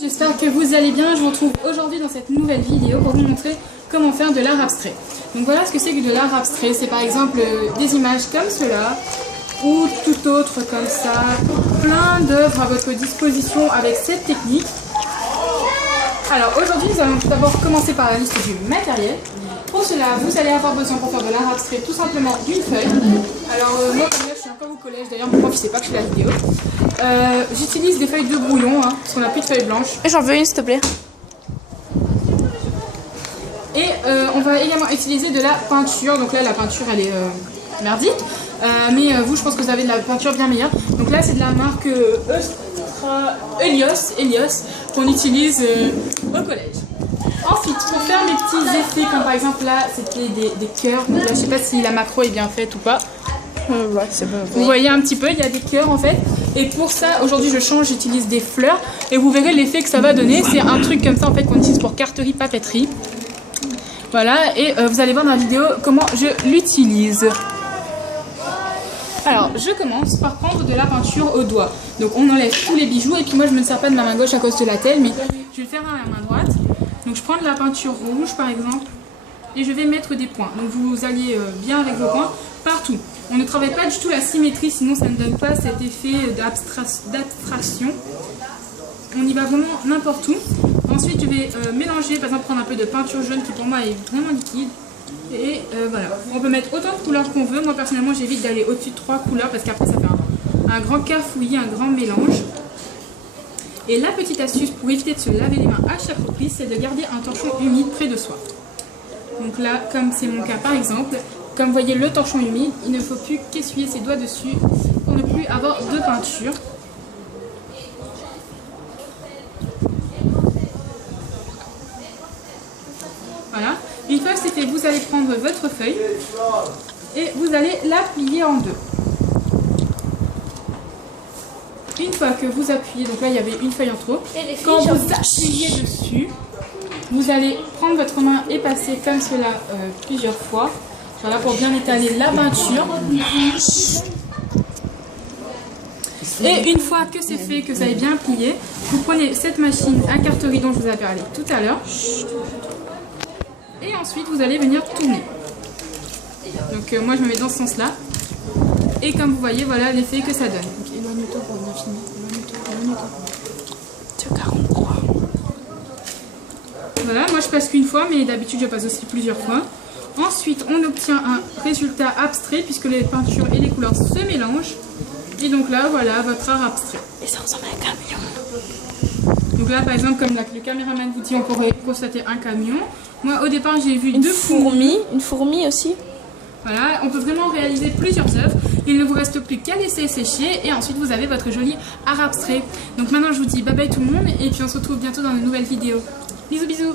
J'espère que vous allez bien. Je vous retrouve aujourd'hui dans cette nouvelle vidéo pour vous montrer comment faire de l'art abstrait. Donc voilà ce que c'est que de l'art abstrait. C'est par exemple des images comme cela ou tout autre comme ça. Plein d'œuvres à votre disposition avec cette technique. Alors aujourd'hui nous allons tout d'abord commencer par la liste du matériel. Pour cela vous allez avoir besoin pour faire de l'art abstrait tout simplement d'une feuille. Alors moi comme là je suis encore au collège, d'ailleurs mon prof il sait pas que je fais la vidéo. J'utilise des feuilles de brouillon parce qu'on n'a plus de feuilles blanches. J'en veux une s'il te plaît. Et on va également utiliser de la peinture. Donc là la peinture elle est merdique. Mais vous je pense que vous avez de la peinture bien meilleure. Donc là c'est de la marque Helios qu'on utilise au collège. Ensuite pour faire mes petits effets comme par exemple là c'était des cœurs. Donc là je sais pas si la macro est bien faite ou pas. Ouais, c'est bon. Vous voyez un petit peu, il y a des cœurs en fait. Et pour ça, aujourd'hui je change, j'utilise des fleurs. Et vous verrez l'effet que ça va donner. C'est un truc comme ça en fait qu'on utilise pour carterie, papeterie. Voilà, et vous allez voir dans la vidéo comment je l'utilise. Alors, je commence par prendre de la peinture au doigt. Donc on enlève tous les bijoux. Et puis moi je me sers pas de ma main gauche à cause de la telle. Mais je vais le faire à la main droite. Donc je prends de la peinture rouge par exemple. Et je vais mettre des points. Donc vous alliez bien avec vos points partout. On ne travaille pas du tout la symétrie, sinon ça ne donne pas cet effet d'abstraction. On y va vraiment n'importe où. Ensuite je vais mélanger, par exemple prendre un peu de peinture jaune qui pour moi est vraiment liquide. Et voilà, on peut mettre autant de couleurs qu'on veut. Moi personnellement j'évite d'aller au-dessus de 3 couleurs parce qu'après ça fait un grand cafouillis, un grand mélange. Et la petite astuce pour éviter de se laver les mains à chaque reprise, c'est de garder un torchon humide près de soi. Donc là, comme c'est mon cas par exemple, comme vous voyez le torchon humide, il ne faut plus qu'essuyer ses doigts dessus pour ne plus avoir de peinture. Voilà. Une fois que c'est fait, vous allez prendre votre feuille et vous allez la plier en deux. Une fois que vous appuyez, donc là il y avait une feuille en trop, quand vous appuyez dessus, vous allez prendre votre main et passer comme cela plusieurs fois. Voilà, pour bien étaler la peinture. Et une fois que c'est fait, que ça est bien plié, vous prenez cette machine à carterie dont je vous avais parlé tout à l'heure. Et ensuite, vous allez venir tourner. Donc moi, je me mets dans ce sens-là. Et comme vous voyez, voilà l'effet que ça donne. Donc éloigne-toi pour bien filmer. Éloigne-toi. C'est 43. Voilà, moi je passe qu'une fois, mais d'habitude je passe aussi plusieurs fois. Ensuite, on obtient un résultat abstrait puisque les peintures et les couleurs se mélangent. Et donc là, voilà votre art abstrait. Et ça ressemble à un camion. Donc là, par exemple, comme le caméraman vous dit, on pourrait constater un camion. Moi, au départ, j'ai vu Une deux fourmis. Une fourmi aussi. Voilà, on peut vraiment réaliser plusieurs œuvres. Il ne vous reste plus qu'à laisser sécher et ensuite vous avez votre joli art abstrait. Donc maintenant, je vous dis bye bye tout le monde et puis on se retrouve bientôt dans une nouvelle vidéo. Bisous bisous.